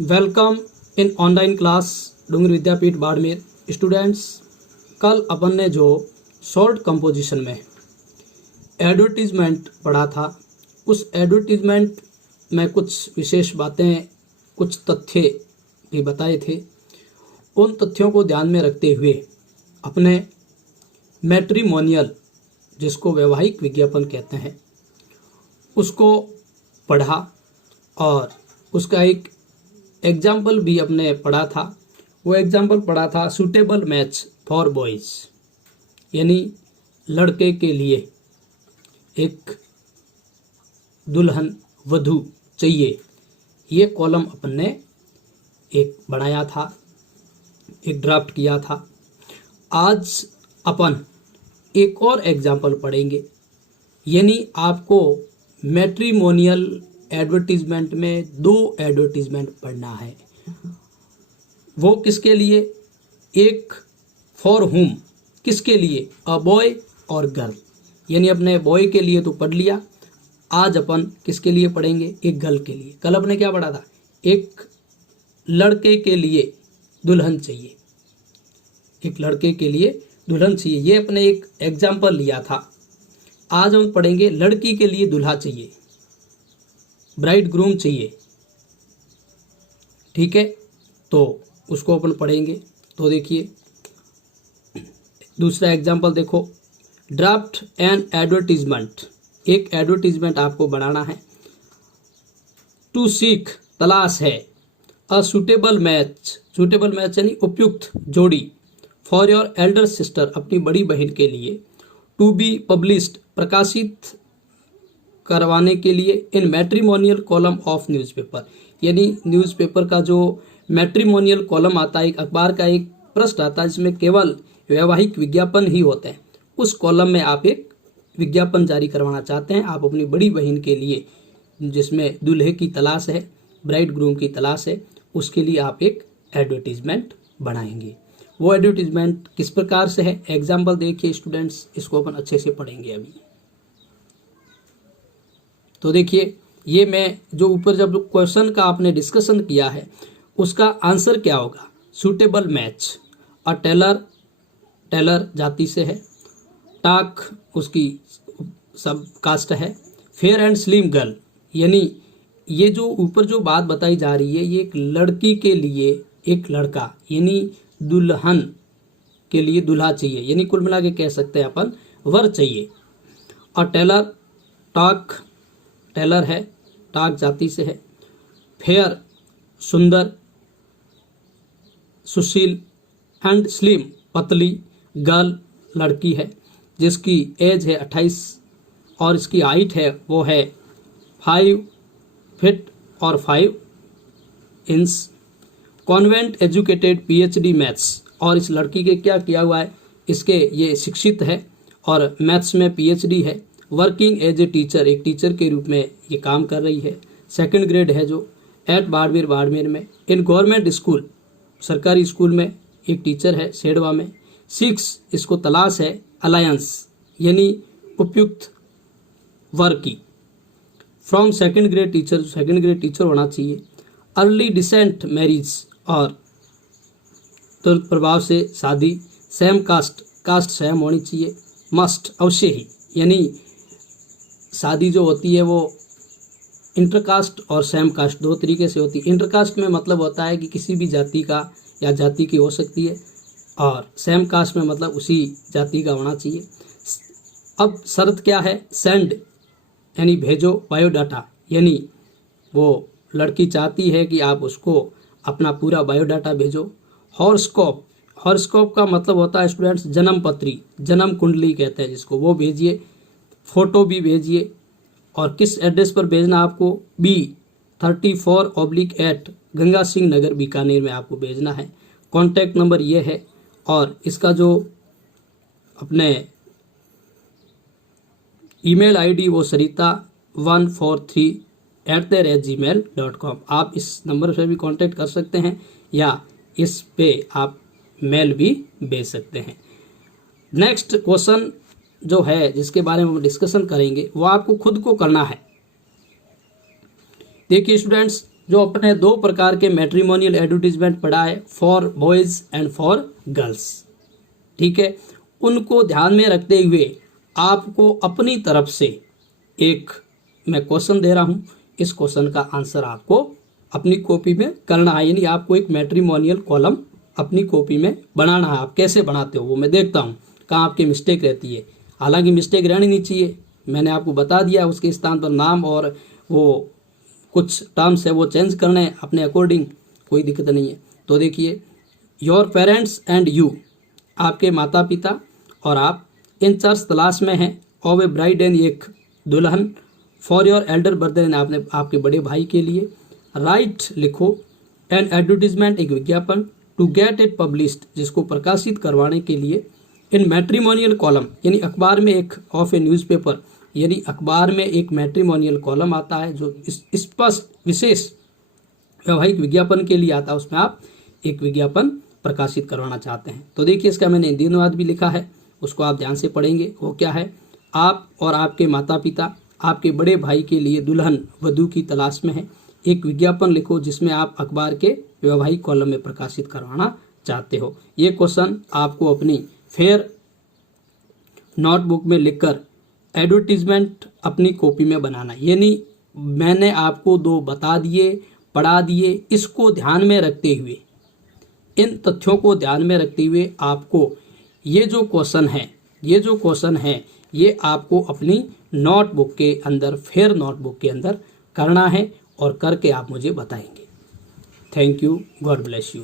Welcome in online class Dungri Vidyapeeth Barmer. Students, कल अपन ने जो शॉर्ट कंपोजिशन में एडवर्टीजमेंट पढ़ा था, उस एडवर्टीजमेंट में कुछ विशेष बातें, कुछ तथ्य भी बताए थे। उन तथ्यों को ध्यान में रखते हुए अपने मैट्रिमोनियल, जिसको वैवाहिक विज्ञापन कहते हैं, उसको पढ़ा और उसका एक एग्जाम्पल भी अपने पढ़ा था। वो एग्जाम्पल पढ़ा था सूटेबल मैच फॉर बॉयज़, यानी लड़के के लिए एक दुल्हन वधू चाहिए। ये कॉलम अपन ने एक बनाया था, एक ड्राफ्ट किया था। आज अपन एक और एग्जाम्पल पढ़ेंगे, यानी आपको मैट्रिमोनियल एडवर्टीजमेंट में 2 एडवर्टीजमेंट पढ़ना है। वो किसके लिए? एक फॉर हुम, किसके लिए? अ बॉय और गर्ल, यानी अपने बॉय के लिए तो पढ़ लिया। आज अपन किसके लिए पढ़ेंगे? एक गर्ल के लिए। कल अपने क्या पढ़ा था? एक लड़के के लिए दुल्हन चाहिए, एक लड़के के लिए दुल्हन चाहिए। ये अपने एक एग्जाम्पल लिया था। आज हम पढ़ेंगे लड़की के लिए दूल्हा चाहिए, ब्राइड ग्रूम चाहिए। ठीक है, तो उसको अपन पढ़ेंगे। तो देखिए दूसरा एग्जाम्पल देखो, ड्राफ्ट एन एडवर्टीजमेंट। एक एडवर्टीजमेंट आपको बनाना है। टू सीक, तलाश है। A suitable match, suitable match यानी उपयुक्त जोड़ी। फॉर योर एल्डर सिस्टर, अपनी बड़ी बहन के लिए। टू बी पब्लिश्ड, प्रकाशित करवाने के लिए। इन मैट्रिमोनियल कॉलम ऑफ न्यूज़पेपर, यानी न्यूज़पेपर का जो मैट्रिमोनियल कॉलम आता है, एक अखबार का एक पृष्ठ आता है जिसमें केवल वैवाहिक विज्ञापन ही होते हैं। उस कॉलम में आप एक विज्ञापन जारी करवाना चाहते हैं। आप अपनी बड़ी बहन के लिए, जिसमें दूल्हे की तलाश है, ब्राइड ग्रूम की तलाश है, उसके लिए आप एक एडवर्टीजमेंट बनाएंगे। वो एडवर्टीजमेंट किस प्रकार से है? एग्जाम्पल देखिए स्टूडेंट्स, इसको अपन अच्छे से पढ़ेंगे अभी। तो देखिए, ये मैं जो ऊपर जब क्वेश्चन का आपने डिस्कशन किया है, उसका आंसर क्या होगा? Suitable match. A tailor, tailor जाति से है। टाक उसकी सब कास्ट है। फेयर एंड स्लिम गर्ल, यानी ये जो ऊपर जो बात बताई जा रही है, ये एक लड़की के लिए एक लड़का, यानी दुल्हन के लिए दूल्हा चाहिए, यानी कुल मिला के कह सकते हैं अपन वर चाहिए। अ टेलर, टाक टेलर है, टाक जाति से है। फेयर, सुंदर, सुशील। एंड स्लिम, पतली। गर्ल, लड़की है, जिसकी एज है 28 और इसकी हाइट है वो है 5 फीट और 5 inch. Convent educated, PhD maths, और इस लड़की के क्या किया हुआ है? इसके ये शिक्षित है और मैथ्स में PhD है। वर्किंग एज ए टीचर, एक टीचर के रूप में ये काम कर रही है। 2nd ग्रेड है जो। एट बाड़मेर, बाड़मेर में। इन गवर्नमेंट स्कूल, सरकारी स्कूल में एक टीचर है, सेडवा में। 6, इसको तलाश है अलायंस, यानी उपयुक्त वर की। From 2nd grade teacher, 2nd grade teacher होना चाहिए। अर्ली डिसेंट मैरिज, और तुरंत प्रभाव से शादी। सेम कास्ट, कास्ट सेम होनी चाहिए। मस्ट, अवश्य ही, यानी शादी जो होती है वो इंटरकास्ट और सेम कास्ट 2 तरीके से होती है। इंटरकास्ट में मतलब होता है कि किसी भी जाति का या जाति की हो सकती है, और सेम कास्ट में मतलब उसी जाति का होना चाहिए। अब शर्त क्या है? सेंड, यानी भेजो बायोडाटा, यानी वो लड़की चाहती है कि आप उसको अपना पूरा बायोडाटा भेजो। हॉरोस्कोप, हॉरोस्कोप का मतलब होता है स्टूडेंट्स जन्म पत्री, जन्म कुंडली कहते हैं जिसको, वो भेजिए। फोटो भी भेजिए। और किस एड्रेस पर भेजना आपको? B34/8 गंगा सिंह नगर, बीकानेर में आपको भेजना है। कॉन्टैक्ट नंबर ये है, और इसका जो अपने ईमेल ID वो sarita143@gmail.com। आप इस नंबर से भी कांटेक्ट कर सकते हैं, या इस पे आप मेल भी भेज सकते हैं। नेक्स्ट क्वेश्चन जो है, जिसके बारे में हम डिस्कशन करेंगे, वो आपको खुद को करना है। देखिए स्टूडेंट्स, जो अपने दो प्रकार के मैट्रिमोनियल एडवर्टीजमेंट पढ़ा है, for boys and for girls, ठीक है, उनको ध्यान में रखते हुए आपको अपनी तरफ से एक मैं क्वेश्चन दे रहा हूं। इस क्वेश्चन का आंसर आपको अपनी कॉपी में करना है, यानी आपको एक मैट्रिमोनियल कॉलम अपनी कॉपी में बनाना है। आप कैसे बनाते हो वो मैं देखता हूँ, कहाँ आपकी मिस्टेक रहती है। हालांकि मिस्टेक रहनी नहीं चाहिए, मैंने आपको बता दिया, उसके स्थान पर नाम और वो कुछ टर्म्स है वो चेंज करने हैं अपने अकॉर्डिंग, कोई दिक्कत नहीं है। तो देखिए, योर पेरेंट्स एंड यू, आपके माता पिता और आप इन चर्च तलाश में हैं, ऑफ ए ब्राइड एंड एक दुल्हन, for your Elder brother and आपने आपके बड़े भाई के लिए, राइट लिखो, एन एडवर्टीजमेंट एक विज्ञापन, टू गेट इट पब्लिश्ड जिसको प्रकाशित करवाने के लिए, इन मैट्रिमोनियल कॉलम यानी अखबार में एक, ऑफ ए न्यूज़पेपर यानी अखबार में एक मैट्रिमोनियल कॉलम आता है जो स्पष्ट विशेष वैवाहिक विज्ञापन के लिए आता है, उसमें आप एक विज्ञापन प्रकाशित करवाना चाहते हैं। तो देखिए, इसका मैंने हिंदी अनुवाद भी लिखा है, उसको आप ध्यान से पढ़ेंगे। वो क्या है, आप और आपके माता पिता आपके बड़े भाई के लिए दुल्हन वधू की तलाश में है, एक विज्ञापन लिखो जिसमें आप अखबार के वैवाहिक कॉलम में प्रकाशित करवाना चाहते हो। ये क्वेश्चन आपको अपनी फेयर नोटबुक में लिखकर एडवर्टीजमेंट अपनी कॉपी में बनाना, यानी मैंने आपको दो बता दिए, पढ़ा दिए, इसको ध्यान में रखते हुए, इन तथ्यों को ध्यान में रखते हुए आपको ये जो क्वेश्चन है ये आपको अपनी नोटबुक के अंदर, फेयर नोटबुक के अंदर करना है और करके आप मुझे बताएंगे। Thank you, God bless you.